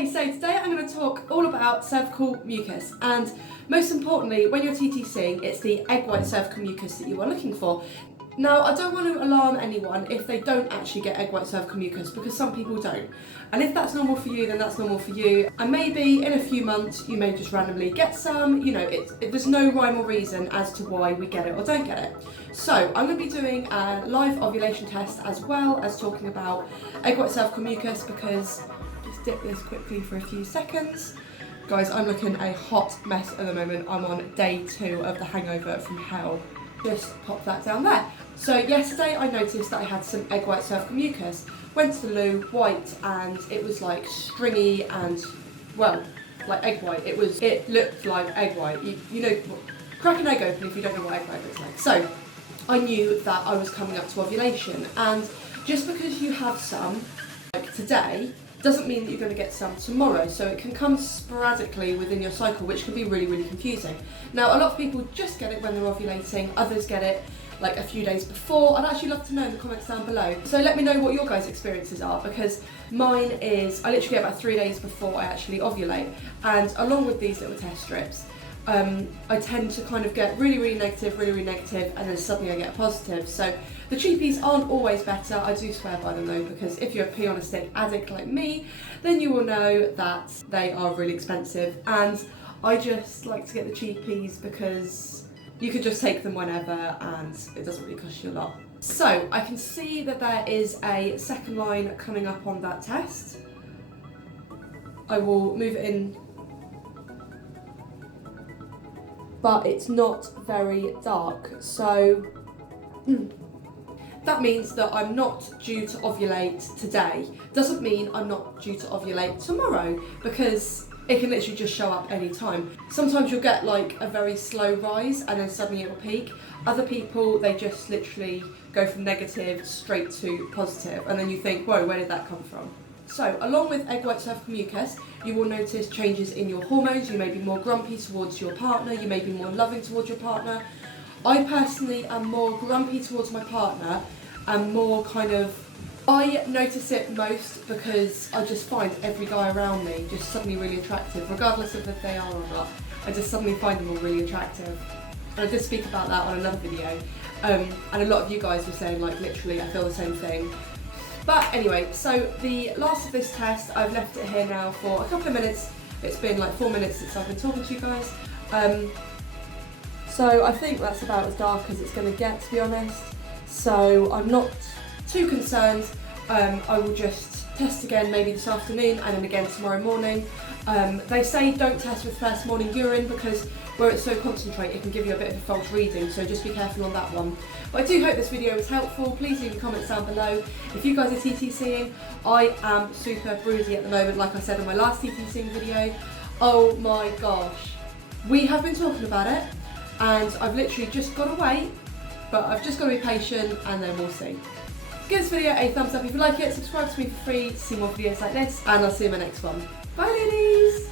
Okay, so today I'm going to talk all about cervical mucus, and most importantly, when you're TTCing, it's the egg white cervical mucus that you are looking for. Now, I don't want to alarm anyone if they don't actually get egg white cervical mucus, because some people don't. And if that's normal for you, then that's normal for you. And maybe in a few months, you may just randomly get some. You know, there's no rhyme or reason as to why we get it or don't get it. So I'm going to be doing a live ovulation test as well as talking about egg white cervical mucus, because just dip this quickly for a few seconds. Guys, I'm looking a hot mess at the moment. I'm on day 2 of the hangover from hell. Just pop that down there. So yesterday I noticed that I had some egg white cervical mucus. Went to the loo, white, and it was like stringy and, well, like egg white. It looked like egg white. You know, crack an egg open if you don't know what egg white looks like. So I knew that I was coming up to ovulation, and just because you have some like today doesn't mean that you're going to get some tomorrow, so it can come sporadically within your cycle, which can be really, really confusing. Now, a lot of people just get it when they're ovulating, others get it like a few days before. I'd actually love to know in the comments down below. So let me know what your guys' experiences are, because mine is, I literally get about 3 days before I actually ovulate, and along with these little test strips, I tend to kind of get really, really negative, and then suddenly I get a positive. So the cheapies aren't always better. I do swear by them though, because if you're a pee on a stick addict like me, then you will know that they are really expensive. And I just like to get the cheapies because you can just take them whenever and it doesn't really cost you a lot. So I can see that there is a second line coming up on that test. I will move it in, but it's not very dark, so that means that I'm not due to ovulate today. Doesn't mean I'm not due to ovulate tomorrow, because it can literally just show up any time. Sometimes you'll get like a very slow rise and then suddenly it will peak. Other people, they just literally go from negative straight to positive, and then you think, whoa, where did that come from? So, along with egg white cervical mucus, you will notice changes in your hormones. You may be more grumpy towards your partner, you may be more loving towards your partner. I personally am more grumpy towards my partner and more kind of, I notice it most because I just find every guy around me just suddenly really attractive, regardless of if they are or not. I just suddenly find them all really attractive. And I did speak about that on another video, and a lot of you guys were saying like literally I feel the same thing. But anyway, so the last of this test, I've left it here now for a couple of minutes. It's been like 4 minutes since I've been talking to you guys. So I think that's about as dark as it's going to get, to be honest. So I'm not too concerned. I will just test again maybe this afternoon and then again tomorrow morning. They say don't test with first morning urine because where it's so concentrated it can give you a bit of a false reading, so just be careful on that one. But I do hope this video was helpful. Please leave your comments down below. If you guys are TTCing, I am super bruisey at the moment, like I said in my last TTCing video. Oh my gosh. We have been talking about it and I've literally just got to wait, but I've just got to be patient and then we'll see. Give this video a thumbs up if you like it, subscribe to me for free to see more videos like this, and I'll see you in my next one. Bye ladies!